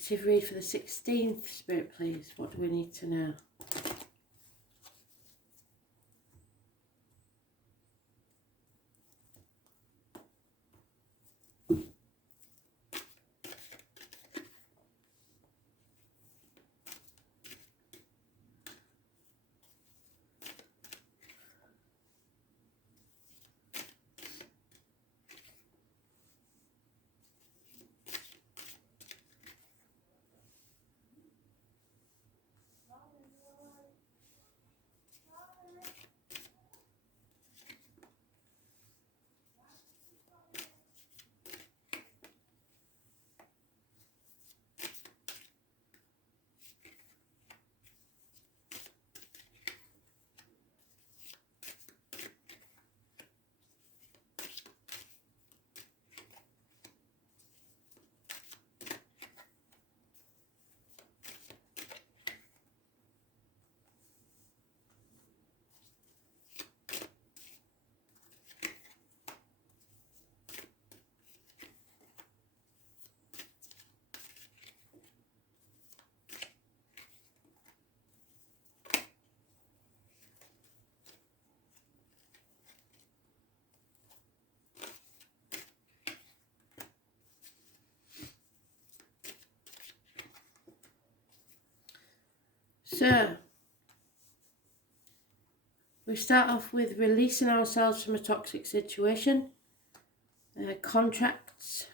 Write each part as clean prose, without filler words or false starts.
predictive read for the 16th, Spirit, please. What do we need to know? So, we start off with releasing ourselves from a toxic situation, contracts,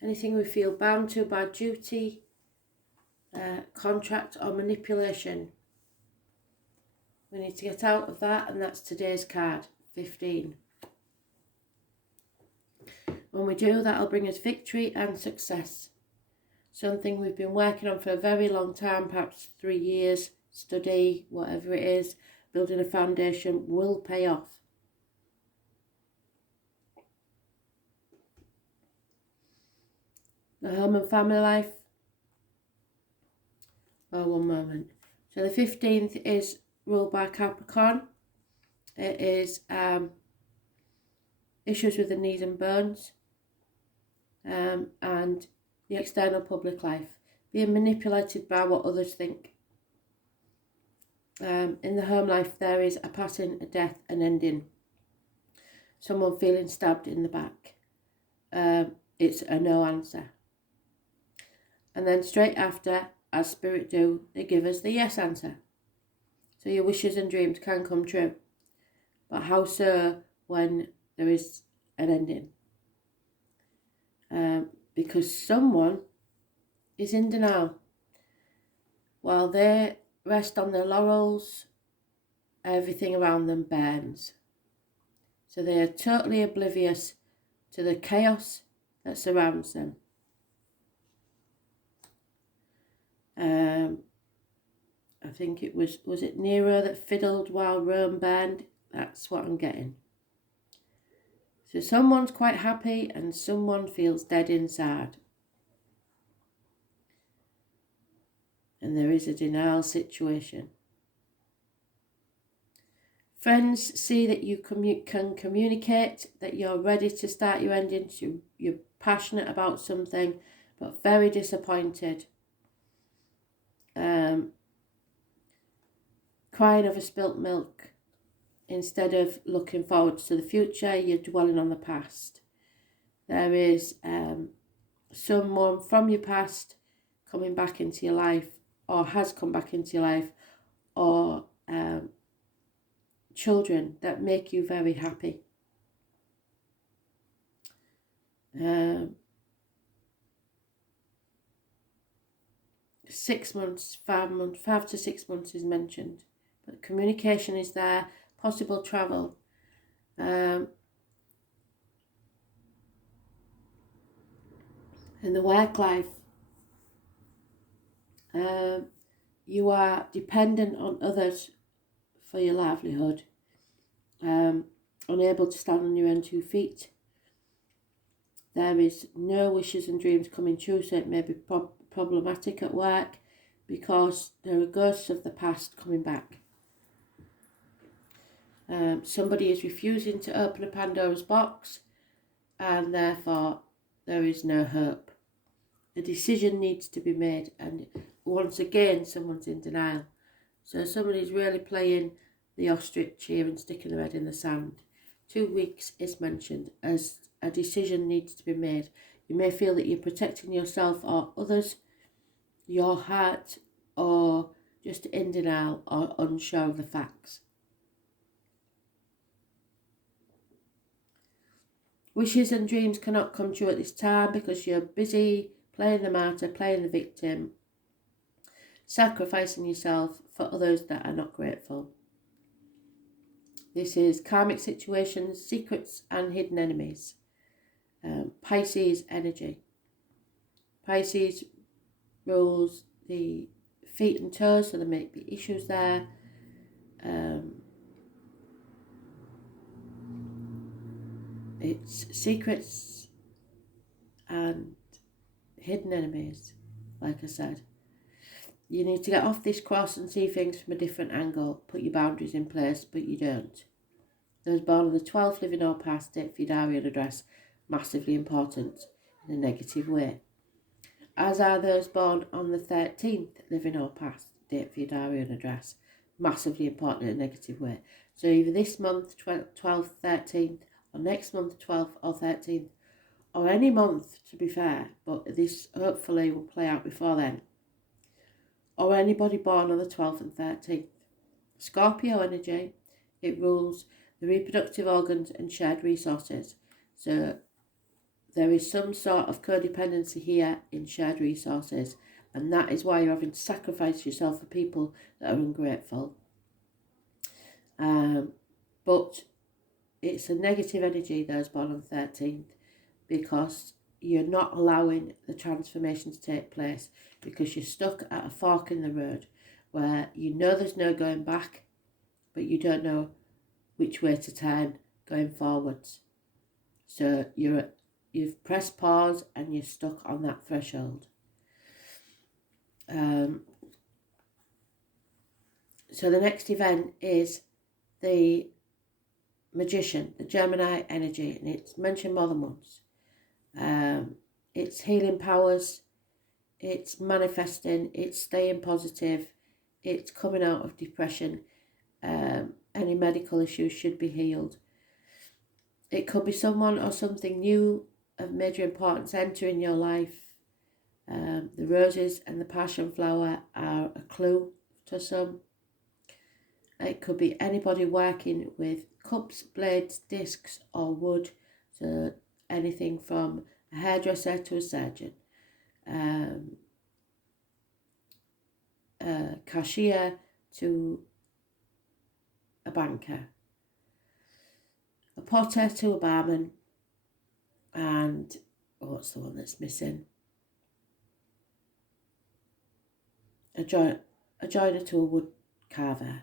anything we feel bound to by duty, contract or manipulation. We need to get out of that, and that's today's card, 15. When we do, that'll bring us victory and success. Something we've been working on for a very long time, perhaps 3 years, study, whatever it is, building a foundation will pay off. The home and family life. Oh, one moment. So the 15th is ruled by Capricorn. It is issues with the knees and bones, and the external public life, being manipulated by what others think. In the home life, there is a passing, a death, an ending. Someone feeling stabbed in the back. It's a no answer. And then straight after, as Spirit do, they give us the yes answer. So your wishes and dreams can come true. But how so when there is an ending? Because someone is in denial. While they rest on their laurels, everything around them burns. So they are totally oblivious to the chaos that surrounds them. I think it was it Nero that fiddled while Rome burned? That's what I'm getting. So someone's quite happy and someone feels dead inside. And there is a denial situation. Friends see that you can communicate, that you're ready to start your endings, you're passionate about something, but very disappointed. Crying over spilt milk. Instead of looking forward to the future, you're dwelling on the past. There is someone from your past coming back into your life, or has come back into your life, or children that make you very happy. 6 months, 5 months, 5 to 6 months is mentioned. But communication is there, possible travel. In the work life, you are dependent on others for your livelihood, unable to stand on your own 2 feet. There is no wishes and dreams coming true, so it may be problematic at work because there are ghosts of the past coming back. Somebody is refusing to open a Pandora's box, and therefore there is no hope. a decision needs to be made, and once again someone's in denial. So somebody's really playing the ostrich here and sticking their head in the sand. 2 weeks is mentioned as a decision needs to be made. You may feel that you're protecting yourself or others, your heart, or just in denial or unsure of the facts. Wishes and dreams cannot come true at this time because you're busy playing the martyr, playing the victim, sacrificing yourself for others that are not grateful. This is karmic situations, secrets and hidden enemies. Pisces energy. Pisces rules the feet and toes, so there may be issues there. It's secrets and hidden enemies, like I said. You need to get off this cross and see things from a different angle. Put your boundaries in place, but you don't. Those born on the 12th, living or past, date for your diary and address, massively important in a negative way. As are those born on the 13th, living or past, date for your diary and address, massively important in a negative way. So either this month, 12th, 13th, or next month, 12th or 13th, or any month, to be fair, but this hopefully will play out before then, or anybody born on the 12th and 13th. Scorpio energy, it rules the reproductive organs and shared resources. So there is some sort of codependency here in shared resources, and that is why you're having to sacrifice yourself for people that are ungrateful. But it's a negative energy, those born on the 13th, because you're not allowing the transformation to take place, because you're stuck at a fork in the road where you know there's no going back, but you don't know which way to turn going forwards. So you've pressed pause and you're stuck on that threshold. So the next event is the Magician, the Gemini energy, and it's mentioned more than once. It's healing powers, it's manifesting, it's staying positive, it's coming out of depression. Any medical issues should be healed. It could be someone or something new of major importance entering your life. The roses and the passion flower are a clue to some. It could be anybody working with cups, blades, discs or wood. So anything from a hairdresser to a surgeon. A cashier to a banker. A potter to a barman. And what's the one that's missing? A joiner to a wood carver.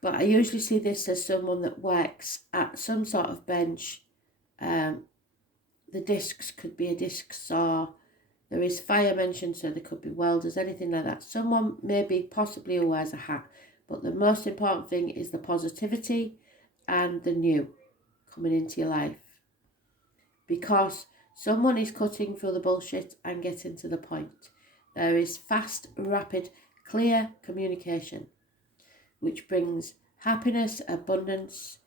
But I usually see this as someone that works at some sort of bench. The discs could be a disc saw. There is fire mentioned, so there could be welders, anything like that. Someone maybe possibly who wears a hat. But the most important thing is the positivity and the new coming into your life. Because someone is cutting through the bullshit and getting to the point. There is fast, rapid, clear communication, which brings happiness, abundance.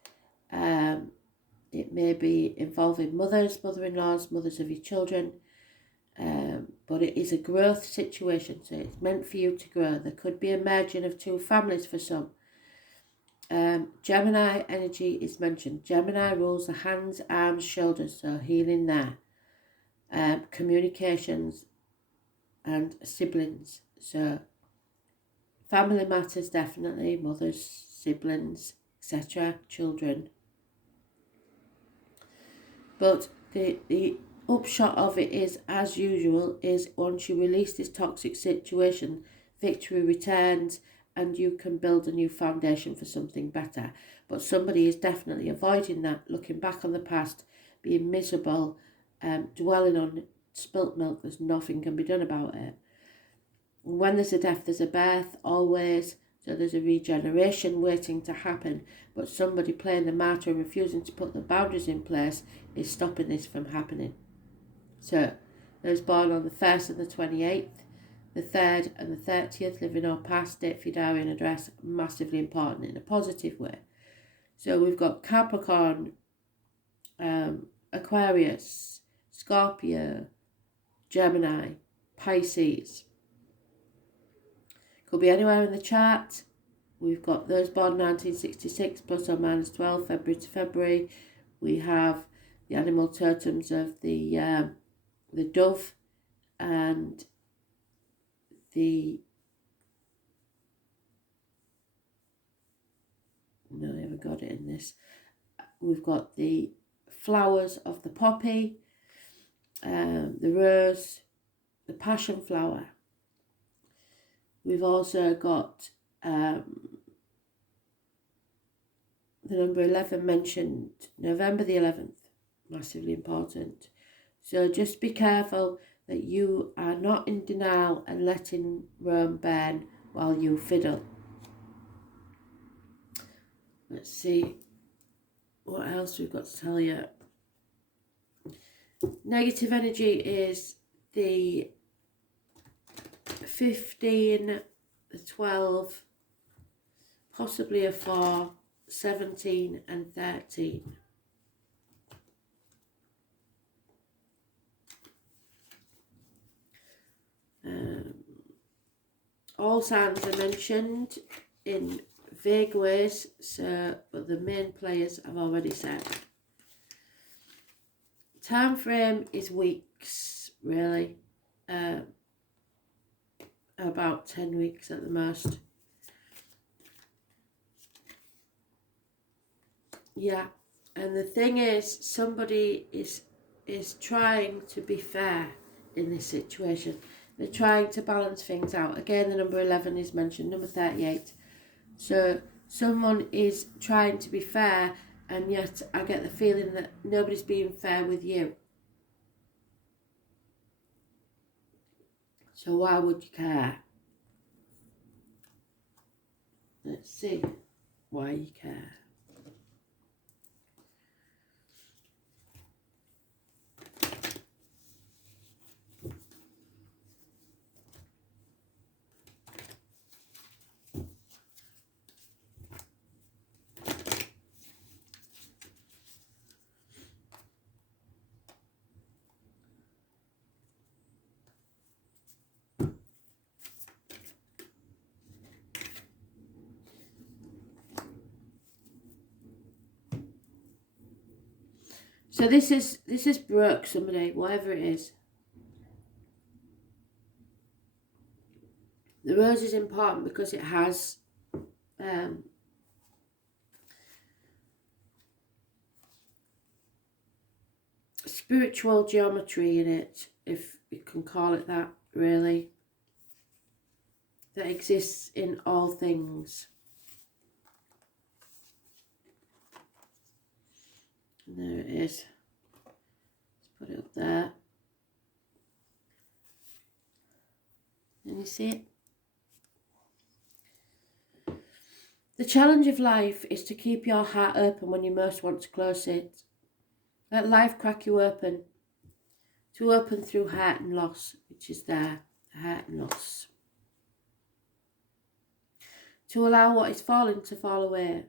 It may be involving mothers, mother-in-laws, mothers of your children. But it is a growth situation, so it's meant for you to grow. There could be a merging of two families for some. Gemini energy is mentioned. Gemini rules the hands, arms, shoulders, so healing there. Communications and siblings, so family matters definitely, mothers, siblings, etc., children. But the upshot of it is, as usual, is once you release this toxic situation, victory returns and you can build a new foundation for something better. But somebody is definitely avoiding that, looking back on the past, being miserable, dwelling on spilt milk. There's nothing can be done about it. When there's a death, there's a birth, always. So there's a regeneration waiting to happen. But somebody playing the martyr and refusing to put the boundaries in place is stopping this from happening. So Those born on the 1st and the 28th, the 3rd and the 30th, living or past, date for your diary and address, massively important in a positive way. So we've got Capricorn, Aquarius, Scorpio, Gemini, Pisces. Could be anywhere in the chart. We've got those born 1966 plus or minus 12, February to February. We have the animal totems of the dove and no, I haven't got it in this. We've got the flowers of the poppy, the rose, the passion flower. We've also got the number 11 mentioned, November the 11th, massively important. So just be careful that you are not in denial and letting Rome burn while you fiddle. Let's see what else we've got to tell you. Negative energy is the 15, the 12, possibly a 4, 17 and 13. All signs are mentioned in vague ways, but the main players I've already said. Time frame is weeks, really. About 10 weeks at the most. Yeah, and the thing is, somebody is trying to be fair in this situation. They're trying to balance things out. Again, the number 11 is mentioned, number 38. So someone is trying to be fair, and yet I get the feeling that nobody's being fair with you. So why would you care? Let's see why you care. So this is broke somebody, whatever it is. The rose is important because it has spiritual geometry in it, if you can call it that, really, that exists in all things. And there it is. Let's put it up there. Can you see it? The challenge of life is to keep your heart open when you most want to close it. Let life crack you open. To open through hurt and loss, which is there, hurt and loss. To allow what is falling to fall away.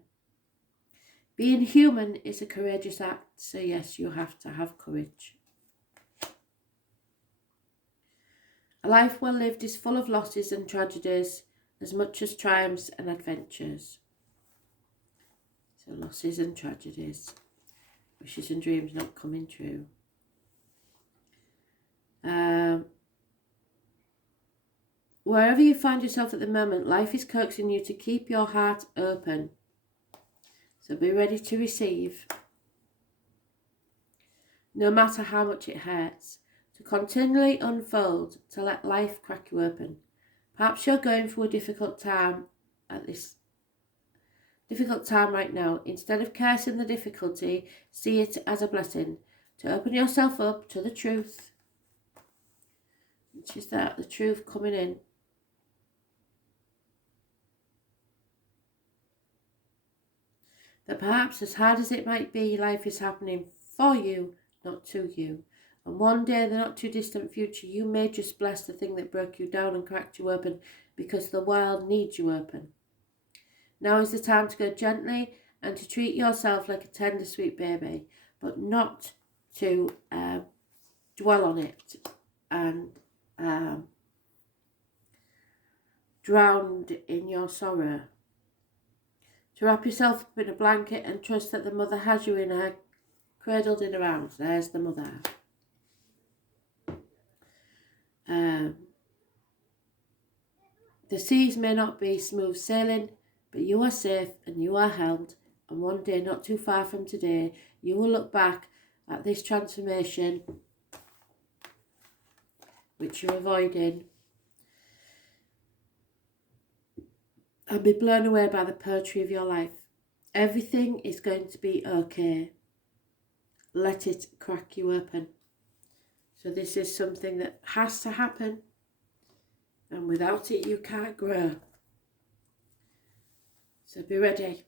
Being human is a courageous act, so yes, you have to have courage. A life well lived is full of losses and tragedies, as much as triumphs and adventures. So losses and tragedies, wishes and dreams not coming true. Wherever you find yourself at the moment, life is coaxing you to keep your heart open. So be ready to receive, no matter how much it hurts, to continually unfold, to let life crack you open. Perhaps you're going through a difficult time right now. Instead of cursing the difficulty, see it as a blessing, to open yourself up to the truth, which is that, the truth coming in. That perhaps, as hard as it might be, life is happening for you, not to you. And one day in the not too distant future, you may just bless the thing that broke you down and cracked you open, because the world needs you open. Now is the time to go gently and to treat yourself like a tender, sweet baby, but not to dwell on it and drowned in your sorrow. To wrap yourself up in a blanket and trust that the mother has you in her, cradled in her arms. There's the mother. The seas may not be smooth sailing, but you are safe and you are held. And one day, not too far from today, you will look back at this transformation which you're avoiding and be blown away by the poetry of your life. Everything is going to be okay. Let it crack you open. So this is something that has to happen, and without it you can't grow. So be ready.